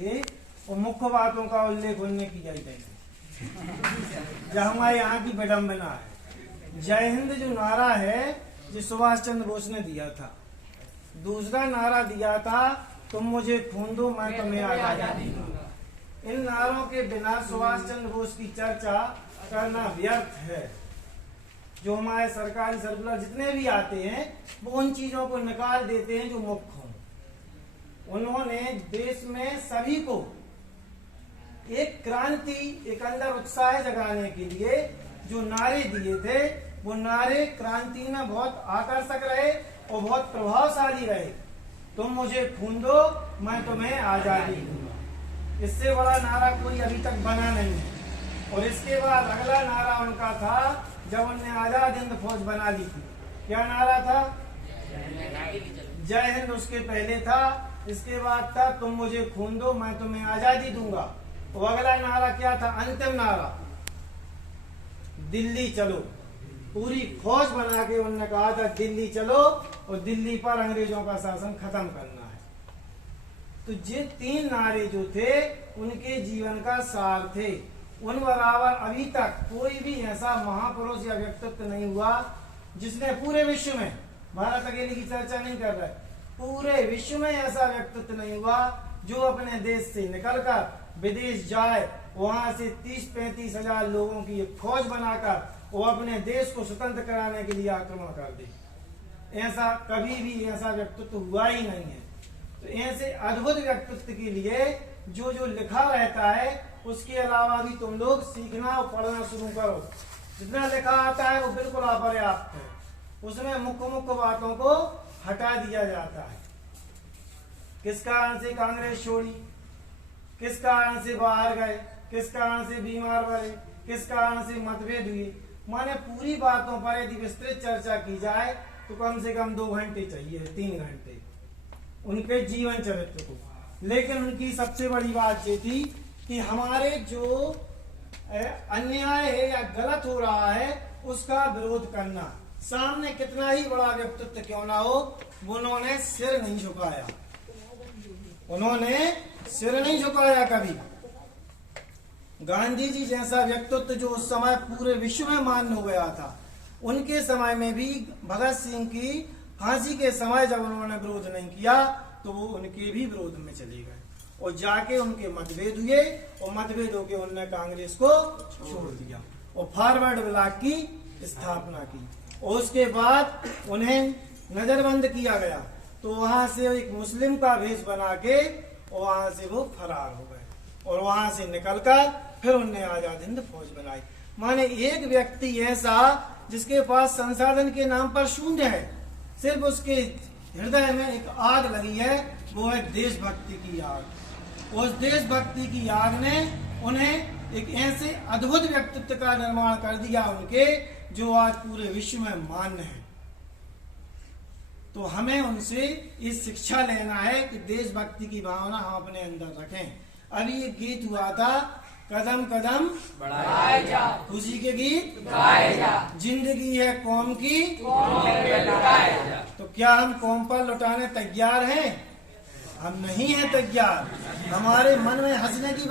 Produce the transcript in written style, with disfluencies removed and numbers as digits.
थे और मुख्य बातों का उल्लेख उनने किया ही नहीं। जो हमारे यहाँ की विडम्बना है, जय हिंद जो नारा है जो सुभाष चंद्र बोस ने दिया था, दूसरा नारा दिया था तुम मुझे खून दो मैं तुम्हें आजादी दूंगा। इन नारों के बिना सुभाष चंद्र बोस की चर्चा करना व्यर्थ है। जो हमारे सरकारी सर्कुलर जितने भी आते हैं वो उन चीजों को निकाल देते हैं जो मुख्य हों। उन्होंने देश में सभी को एक क्रांति, एक अंदर उत्साह जगाने के लिए जो नारे दिए थे वो नारे क्रांति में बहुत आकर्षक रहे और बहुत प्रभावशाली रहे। तुम मुझे खून दो मैं तुम्हें आजादी दूंगा, इससे बड़ा नारा कोई अभी तक बना नहीं है। और इसके बाद अगला नारा उनका था जब उन्होंने आजाद हिंद फौज बना ली थी, क्या नारा था? जय हिंद उसके पहले था, इसके बाद था तुम मुझे खून दो मैं तुम्हें आजादी दूंगा। और अगला नारा क्या था? अंतिम नारा, दिल्ली चलो। पूरी फौज बना के उन्होंने कहा था दिल्ली चलो और दिल्ली पर अंग्रेजों का शासन खत्म करना है। तो ये तीन नारे जो थे उनके जीवन का सार थे। उन बराबर अभी तक कोई भी ऐसा महापुरुष या व्यक्तित्व नहीं हुआ जिसने पूरे विश्व में, भारत अकेले की चर्चा नहीं कर रहा है, पूरे विश्व में ऐसा व्यक्तित्व नहीं हुआ जो अपने देश से निकलकर विदेश जाए, वहां से 30-35 हजार लोगों की एक फौज बनाकर वो अपने देश को स्वतंत्र कराने के लिए आक्रमण कर दे। ऐसा कभी भी ऐसा व्यक्तित्व हुआ ही नहीं है। तो ऐसे अद्भुत व्यक्तित्व के लिए जो जो लिखा रहता है उसके अलावा भी तुम लोग सीखना और पढ़ना शुरू करो। जितना लिखा आता है वो बिल्कुल अपर्याप्त है, उसमें मुख्य मुख्य बातों को हटा दिया जाता है। किस कारण से कांग्रेस छोड़ी, किस कारण से बाहर गए, किस कारण से बीमार पड़े, किस कारण से मतभेद हुए, माने पूरी बातों पर यदि विस्तृत चर्चा की जाए तो कम से कम 2 घंटे चाहिए, 3 घंटे उनके जीवन चरित्र को। लेकिन उनकी सबसे बड़ी बात ये थी कि हमारे जो अन्याय है या गलत हो रहा है उसका विरोध करना, सामने कितना ही बड़ा व्यक्तित्व क्यों ना हो, उन्होंने सिर नहीं झुकाया, उन्होंने सिर नहीं झुकाया कभी। गांधी जी जैसा व्यक्तित्व जो उस समय पूरे विश्व में मान्य हो गया था, उनके समय में भी भगत सिंह की फांसी के समय जब उन्होंने विरोध नहीं किया तो वो उनके भी विरोध में चले गए और जाके उनके मतभेद हुए और मतभेद होके उन्होंने कांग्रेस को छोड़ दिया और फॉरवर्ड ब्लॉक की स्थापना की। और उसके बाद उन्हें नजरबंद किया गया तो वहां से एक मुस्लिम का भेष बना के और वहां से वो फरार हो गए और वहां से निकलकर फिर उन्होंने आजाद हिंद फौज बनाई। माने एक व्यक्ति ऐसा जिसके पास संसाधन के नाम पर शून्य है, सिर्फ उसके हृदय में एक आग लगी है, वो है देशभक्ति की आग। उस देशभक्ति की आग ने उन्हें एक ऐसे अद्भुत व्यक्तित्व का निर्माण कर दिया उनके, जो आज पूरे विश्व में मान्य है। तो हमें उनसे ये शिक्षा लेना है कि देशभक्ति की भावना हम अपने अंदर रखें। अभी एक गीत हुआ था, कदम कदम बढ़ाए जा, खुशी के गीत गाए जा, जिंदगी है कौम की तो क्या हम कौम पर लुटाने तैयार हैं? हम नहीं हैं तैयार। हमारे मन में हंसने की